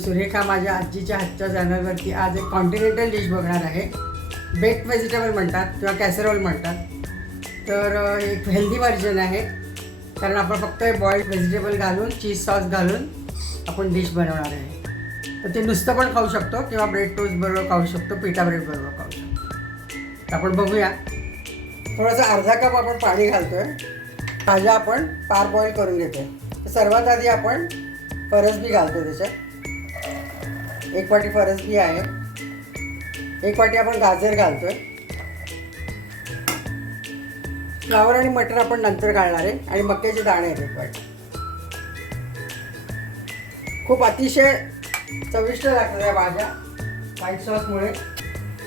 सुरेखा माझ्या आजीच्या हातच्या चॅनलवरती आज एक कॉन्टिनेंटल डिश बघणार आहे. बेक्ड व्हेजिटेबल म्हणतात किंवा कॅसरोल म्हणतात. तर एक हेल्दी व्हर्जन आहे, कारण आपण फक्त बॉइल्ड व्हेजिटेबल घालून चीज सॉस घालून आपण डिश बनवणार आहे. तर ते नुसतं पण खाऊ शकतो किंवा ब्रेड टोस्ट बरोबर खाऊ शकतो, पिठा ब्रेड बरोबर खाऊ शकतो. तर आपण बघूया. थोडंसं अर्धा कप आपण पाणी घालतो आहे. भाज्या आपण पार बॉईल करून घेतो. तर सर्वात आधी आपण फरसबी घालतो त्याच्यात. 1 वाटी फरसबी आहे. 1 वाटी आपण गाजर घालतोय. फ्लावर आणि मटर आपण नंतर घालणार आहे आणि मक्याचे दाणे आहेत 1 वाटी. खूप अतिशय चविष्ट लागतात या भाज्या व्हाईट सॉसमुळे.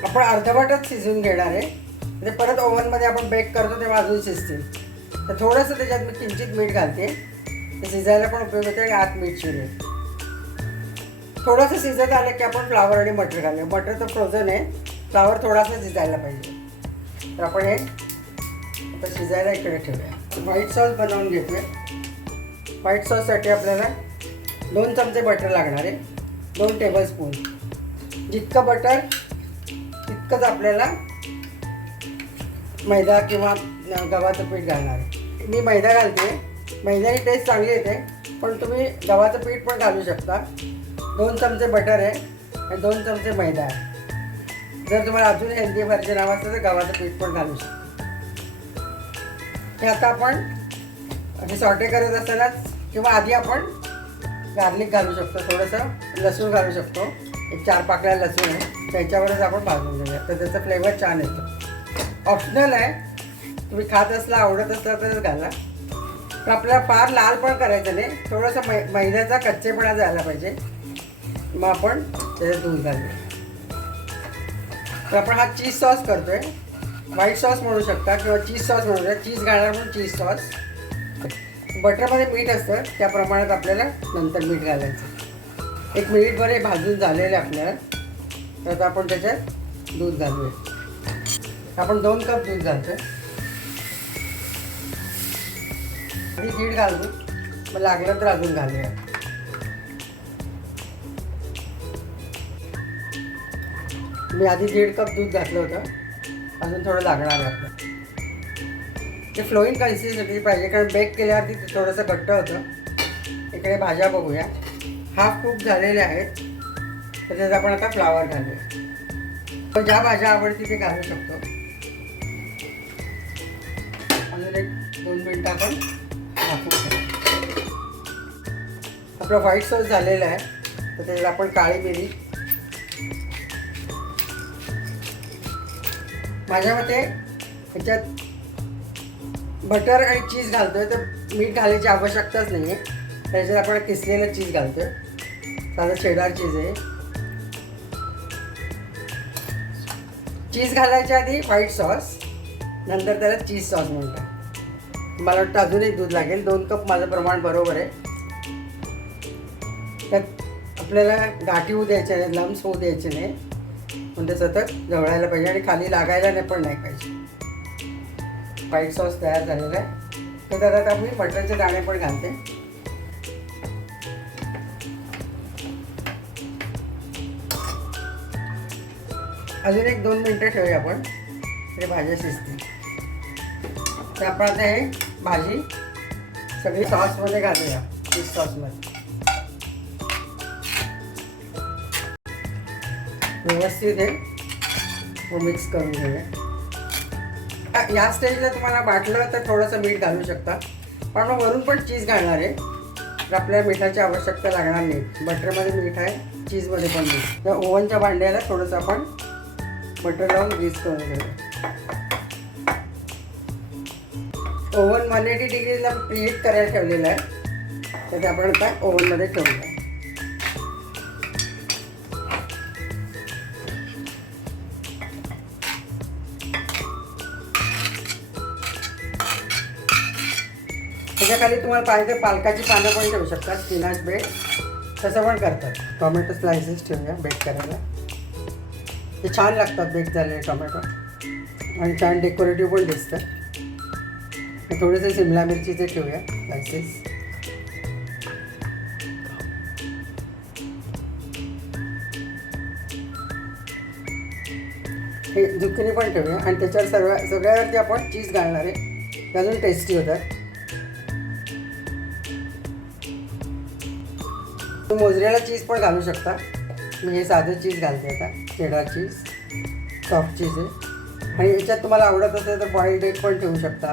आपण अर्धवटच शिजवून घेणार आहे. म्हणजे परत ओव्हनमध्ये आपण बेक करतो तेव्हा अजून शिजतील. तर थोडंसं त्याच्यात मी किंचित मीठ घालते. ते शिजायला पण उपयोग होते आणि आत मीठ शिरेल. थोडंसं शिजत आलं की आपण फ्लावर आणि मटर घालूया. मटर तर फ्रोझन आहे, फ्लावर थोडासा शिजायला पाहिजे. तर आपण हे आता शिजायला इकडे ठेवूया. व्हाईट सॉस बनवून घेतोय. व्हाईट सॉससाठी आपल्याला 2 चमचे बटर लागणार आहे. 2 टेबलस्पून. जितकं बटर तितकंच आपल्याला मैदा किंवा गव्हाचं पीठ घालणार आहे. मी मैदा घालते. मैद्याने टेस्ट चांगली येते, पण तुम्ही गव्हाचं पीठ पण घालू शकता. 2 चमचे बटर आहे आणि 2 चमचे मैदा आहे. जर तुम्हाला अजून हेल्दी व्हर्जन हवं असेल तर गव्हाचं पीठ पण घालू शकता. हे आता आपण असे सॉटे करत असतानाच किंवा आधी आपण गार्लिक घालू शकतो, थोडंसं लसूण घालू शकतो. 1 4 पाकळ्या लसूण आहे, त्याच्यावरच आपण भाजून घेऊया. तर त्याचा फ्लेवर छान येतो. ऑप्शनल आहे, तुम्ही खात असला आवडत असला तरच घाला. पण आपल्याला फार लाल पण करायचं नाही. थोडंसं मैद्याचा कच्चेपणा जायला पाहिजे. मग आपण त्याच्यात दूध घालूया. तर आपण हा चीज सॉस करतोय. व्हाईट सॉस म्हणू शकता किंवा चीज सॉस म्हणू शकता. चीज घालणार म्हणून चीज सॉस. बटरमध्ये मीठ असतं, त्या प्रमाणात आपल्याला नंतर मीठ घालायचं. 1 मिनिटभर हे भाजून झालेलं आहे आपल्याला. तर आता आपण त्याच्यात दूध घालूया. आपण 2 कप दूध घालतोय. आधी दीड घालू, मग लागलं तर अजून घालूया. मी आधी 1.5 कप दूध घातलं होतं. अजून थोडं लागणार आहे आपलं. ते फ्लोईंग कन्सिस्टन्सी पाहिजे, कारण बेक केल्यावरती ते थोडंसं घट्ट होतं. इकडे भाज्या बघूया. हाफ कुक झालेले आहेत. तर त्यात आपण आता फ्लावर घालूया. पण ज्या भाज्या आवडतील ते घालू शकतो. अजून 1-2 मिनटं आपण झाकून. आपलं व्हाईट सॉस झालेलं आहे. तर त्याच्यात आपण काळी मिरी. माझ्या मते ह्याच्यात बटर आणि चीज घालतोय, तर मीठ घालायची आवश्यकताच नाही आहे. त्याच्यात आपण किसलेलं चीज घालतोय. साधं चेडार चीज आहे. चीज घालायच्या आधी व्हाईट सॉस, नंतर त्याला चीज सॉस म्हणतात. मला वाटतं अजून एक दूध लागेल. 2 कप माझं प्रमाण बरोबर आहे. त्यात आपल्याला गाठी होऊ द्यायचे नाही, लम्स होऊ द्यायचे नाही. म्हणजे सतत जवळायला पाहिजे आणि खाली लागायला नाही पण नाही पाहिजे. व्हाईट सॉस तयार झालेला आहे. तर त्यात मी मटरचे दाणे पण घालते. अजून 1-2 मिनटं ठेवूया आपण. तरी भाज्या शिजतील. तर आपण आता हे भाजी सगळी सॉसमध्ये घालूया, चीज सॉसमध्ये. व्यवस्थित हे मिक्स करून घेऊया. या स्टेजला तुम्हाला वाटलं तर थोडंसं मीठ घालू शकता, पण मग वरून पण चीज घालणार आहे. तर आपल्याला मिठाची आवश्यकता लागणार नाही. बटरमध्ये मीठ आहे, चीजमध्ये पण मीठ. तर ओव्हनच्या भांड्याला थोडंसं आपण बटर लावून ग्रीस करून घेऊया. ओव्हन 180 डिग्रीला प्रीहीट करायला ठेवलेलं आहे. तर ते आपण आता ओव्हनमध्ये ठेवूया. त्याच्याखाली तुम्हाला पाहिजे तर पालकाची पानं पण ठेवू शकतात. स्पिनाच बेड तसं पण करतात. टोमॅटो स्लायसेस ठेवूया बेक करायला. ते छान लागतात बेक झालेले टोमॅटो आणि छान डेकोरेटिव्ह पण दिसतं. थोडेसे शिमला मिरचीचे ठेवूया स्लायसेस. हे झुकिनी पण ठेवूया आणि त्याच्यावर सगळ्यावरती आपण चीज घालणार आहे, ते अजून टेस्टी होतात. तुम्ही मोझरेला चीज पण घालू शकता. मी हे साधं चीज घालते आता, चेडर चीज, सॉफ्ट चीज आहे. आणि याच्यात तुम्हाला आवडत असेल तर बॉइल्ड एग पण ठेवू शकता.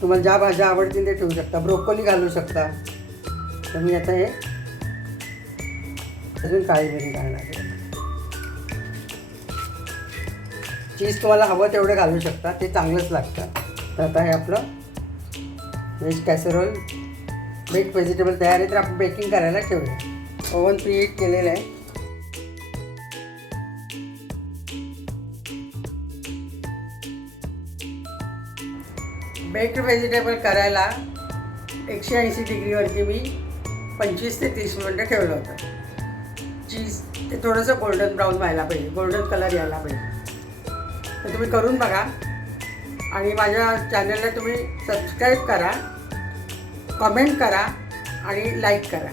तुम्हाला ज्या भाज्या आवडतील ते ठेवू शकता. ब्रोकोली घालू शकता. तर मी आता हे अजून काळी मिरी घालणार आहे. चीज तुम्हाला हवं तेवढं घालू शकता, ते चांगलंच लागतं. तर आता हे आपलं व्हेज कॅसरोल बेक्ड व्हेजिटेबल तयार आहे. तर आपण बेकिंग करायला ठेवूया. ओव्हन प्रीहीट केलेलं आहे. बेक्ड व्हेजिटेबल करायला 180 डिग्रीवरती मी 25 ते 30 मिनटं ठेवलं होतं. चीज ते थोडंसं गोल्डन ब्राऊन व्हायला पाहिजे, गोल्डन कलर यायला पाहिजे. तर तुम्ही करून बघा आणि माझ्या चॅनलला तुम्ही सबस्क्राईब करा, कमेंट करा आणि लाईक करा.